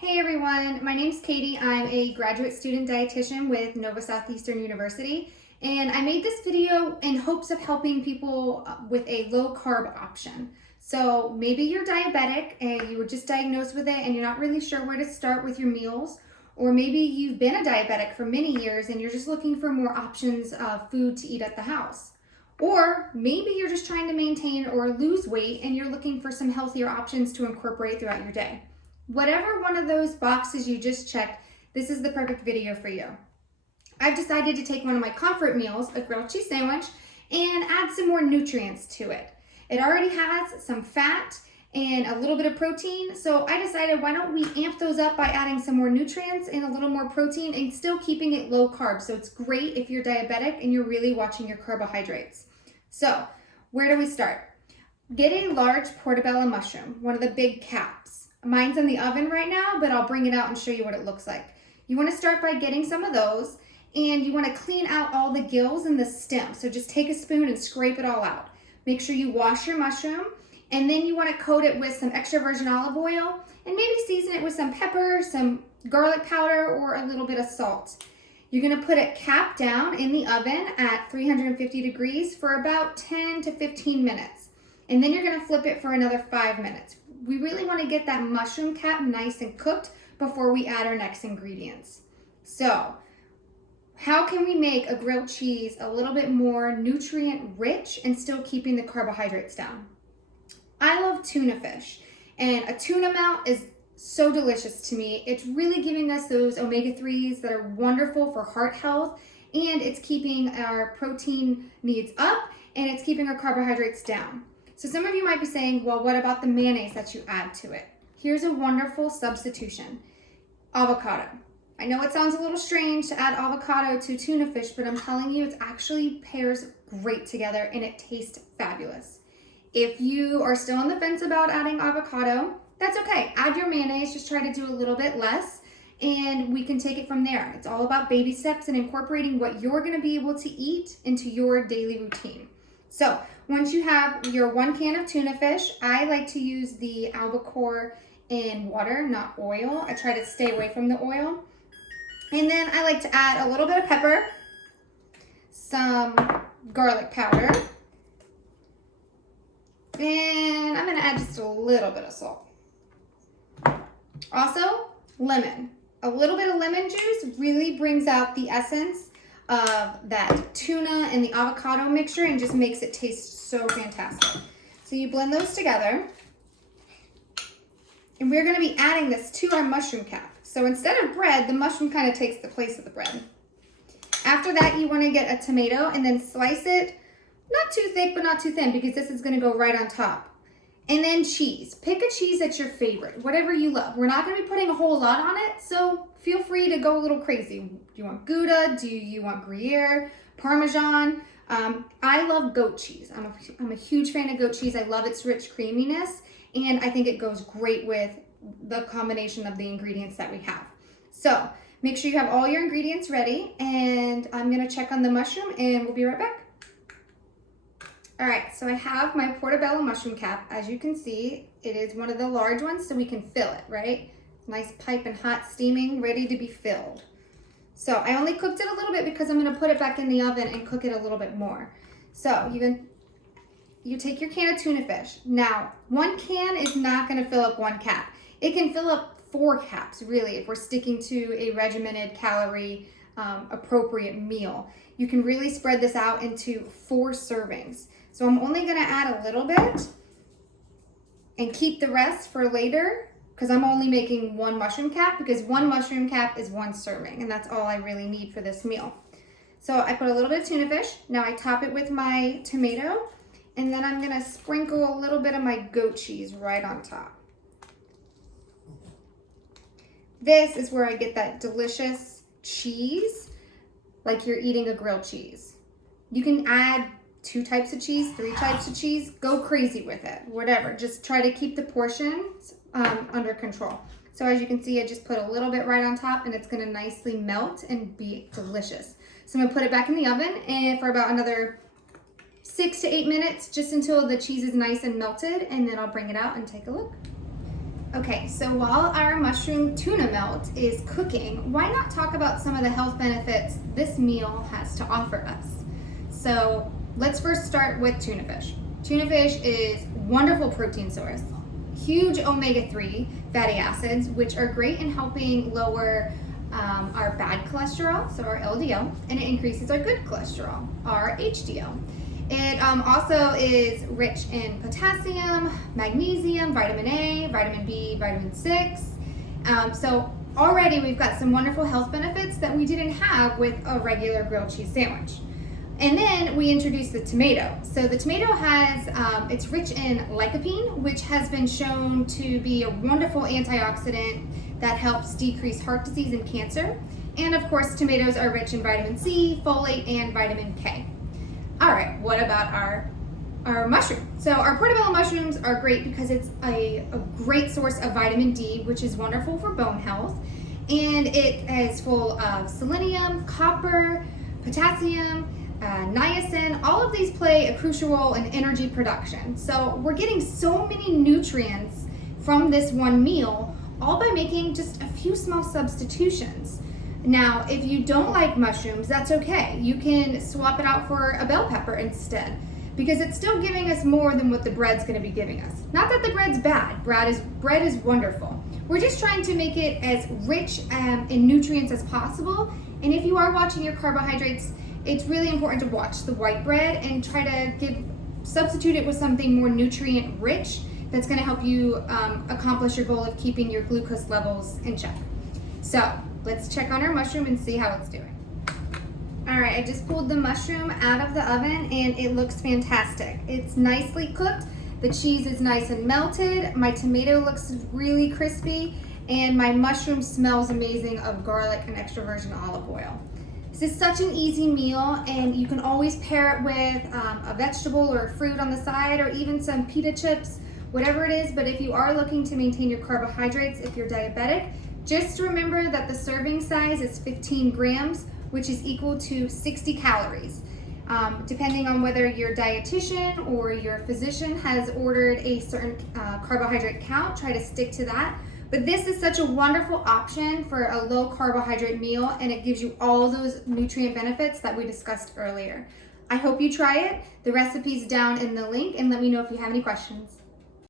Hey everyone, my name's Katie. I'm a graduate student dietitian with Nova Southeastern University, and I made this video in hopes of helping people with a low carb option. So maybe you're diabetic and you were just diagnosed with it and you're not really sure where to start with your meals, or maybe you've been a diabetic for many years and you're just looking for more options of food to eat at the house. Or maybe you're just trying to maintain or lose weight and you're looking for some healthier options to incorporate throughout your day. Whatever one of those boxes you just checked, this is the perfect video for you. I've decided to take one of my comfort meals, a grilled cheese sandwich, and add some more nutrients to it. It already has some fat and a little bit of protein, so I decided why don't we amp those up by adding some more nutrients and a little more protein and still keeping it low carb. So it's great if you're diabetic and you're really watching your carbohydrates. So where do we start? Get a large portobello mushroom, one of the big caps. Mine's in the oven right now, but I'll bring it out and show you what it looks like. You want to start by getting some of those, and you want to clean out all the gills and the stem. So just take a spoon and scrape it all out. Make sure you wash your mushroom, and then you want to coat it with some extra virgin olive oil, and maybe season it with some pepper, some garlic powder, or a little bit of salt. You're going to put it capped down in the oven at 350 degrees for about 10 to 15 minutes. And then you're going to flip it for another 5 minutes. We really want to get that mushroom cap nice and cooked before we add our next ingredients. So, how can we make a grilled cheese a little bit more nutrient rich and still keeping the carbohydrates down? I love tuna fish, and a tuna melt is so delicious to me. It's really giving us those omega-3s that are wonderful for heart health, and it's keeping our protein needs up, and it's keeping our carbohydrates down. So some of you might be saying, well, what about the mayonnaise that you add to it? Here's a wonderful substitution. Avocado. I know it sounds a little strange to add avocado to tuna fish, but I'm telling you, it actually pairs great together and it tastes fabulous. If you are still on the fence about adding avocado, that's okay. Add your mayonnaise, just try to do a little bit less, and we can take it from there. It's all about baby steps and incorporating what you're gonna be able to eat into your daily routine. So once you have your 1 can of tuna fish, I like to use the albacore in water, not oil. I try to stay away from the oil. And then I like to add a little bit of pepper, some garlic powder, and I'm gonna add just a little bit of salt. Also, lemon. A little bit of lemon juice really brings out the essence of that tuna and the avocado mixture and just makes it taste so fantastic. So you blend those together, and we're going to be adding this to our mushroom cap. So instead of bread, the mushroom kind of takes the place of the bread. After that, you want to get a tomato and then slice it, not too thick but not too thin, because this is going to go right on top. And then cheese. Pick a cheese that's your favorite, whatever you love. We're not going to be putting a whole lot on it, so feel free to go a little crazy. Do you want Gouda? Do you want Gruyere? Parmesan? I love goat cheese. I'm a huge fan of goat cheese. I love its rich creaminess, and I think it goes great with the combination of the ingredients that we have. So make sure you have all your ingredients ready, and I'm going to check on the mushroom, and we'll be right back. All right, so I have my portobello mushroom cap. As you can see, it is one of the large ones, so we can fill it, right? Nice piping hot, steaming, ready to be filled. So I only cooked it a little bit because I'm gonna put it back in the oven and cook it a little bit more. So you take your can of tuna fish. Now, 1 can is not gonna fill up 1 cap. It can fill up 4 caps, really, if we're sticking to a regimented calorie appropriate meal. You can really spread this out into 4 servings. So I'm only gonna add a little bit and keep the rest for later, because I'm only making 1 mushroom cap, because 1 mushroom cap is 1 serving, and that's all I really need for this meal. So I put a little bit of tuna fish. Now I top it with my tomato, and then I'm gonna sprinkle a little bit of my goat cheese right on top. This is where I get that delicious cheese, like you're eating a grilled cheese. You can add 2 types of cheese, 3 types of cheese, go crazy with it, whatever. Just try to keep the portions under control. So as you can see, I just put a little bit right on top, and it's gonna nicely melt and be delicious. So I'm gonna put it back in the oven and for about another 6 to 8 minutes, just until the cheese is nice and melted, and then I'll bring it out and take a look. Okay, so while our mushroom tuna melt is cooking, why not talk about some of the health benefits this meal has to offer us? So let's first start with tuna fish. Tuna fish is a wonderful protein source, huge omega-3 fatty acids, which are great in helping lower our bad cholesterol, so our LDL, and it increases our good cholesterol, our HDL. It also is rich in potassium, magnesium, vitamin A, vitamin B, vitamin 6. So already we've got some wonderful health benefits that we didn't have with a regular grilled cheese sandwich. And then we introduced the tomato. So the tomato has, it's rich in lycopene, which has been shown to be a wonderful antioxidant that helps decrease heart disease and cancer. And of course, tomatoes are rich in vitamin C, folate, and vitamin K. All right, what about our mushroom? So our portobello mushrooms are great because it's a great source of vitamin D, which is wonderful for bone health. And it is full of selenium, copper, potassium, niacin. All of these play a crucial role in energy production. So we're getting so many nutrients from this one meal, all by making just a few small substitutions. Now, if you don't like mushrooms, that's okay. You can swap it out for a bell pepper instead, because it's still giving us more than what the bread's gonna be giving us. Not that the bread's bad, bread is wonderful. We're just trying to make it as rich in nutrients as possible. And if you are watching your carbohydrates, it's really important to watch the white bread and try to substitute it with something more nutrient rich that's gonna help you accomplish your goal of keeping your glucose levels in check. So let's check on our mushroom and see how it's doing. All right, I just pulled the mushroom out of the oven and it looks fantastic. It's nicely cooked. The cheese is nice and melted. My tomato looks really crispy and my mushroom smells amazing of garlic and extra virgin olive oil. This is such an easy meal and you can always pair it with a vegetable or a fruit on the side or even some pita chips, whatever it is. But if you are looking to maintain your carbohydrates, if you're diabetic, just remember that the serving size is 15 grams, which is equal to 60 calories. Depending on whether your dietitian or your physician has ordered a certain carbohydrate count, try to stick to that. But this is such a wonderful option for a low carbohydrate meal, and it gives you all those nutrient benefits that we discussed earlier. I hope you try it. The recipe's down in the link, and let me know if you have any questions.